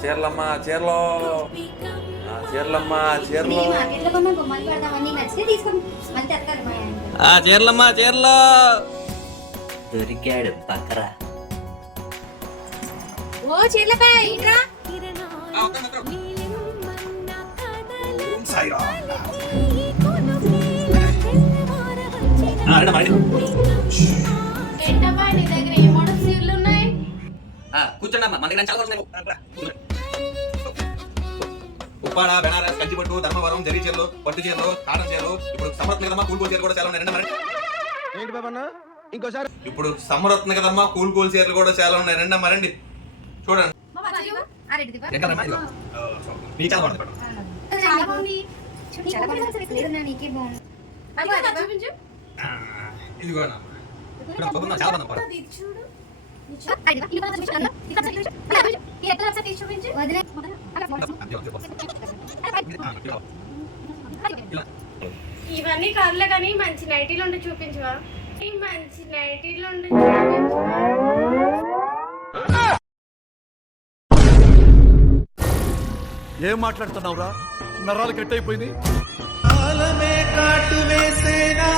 చీరలమ్మా చీరలో చీరలమ్మా చీరలో చీరలమ్మా చీరలో దొరికాడు పక్కరా. ఓ చీరలపై ఏంటబ్బా నీ దగ్గర ఏ మోడల్ చీరలు ఉన్నాయి? కూర్చోండమ్మా మన దగ్గర చాలా ఉన్నాయి. ఉప్పాడ, బెనారస్, కంచిపట్టు, ధర్మవరం, జరీ చీరలు, పట్టు చీరలు, కాటన్ చీరలు, ఇప్పుడు సమర్థన కదమ్మా కూల్ చీరలు కూడా చాలా ఉన్నాయి. రండి ఏంటి బాబన్నా ఇంకోసారి ఇప్పుడు సమరత్న కదమ్మా కూల్ చీరలు కూడా చాలా ఉన్నాయి. రెండమ్మా రండి చూడండి. ఇవన్నీ కాదులే కానీ మంచి నైటీలు ఉండి చూపించవా? మంచి నైటీలు ఉండి చూపించవా? ఏం మాట్లాడుతున్నావురా? నరాలు కట్ అయిపోయింది. కాటు వేసేనా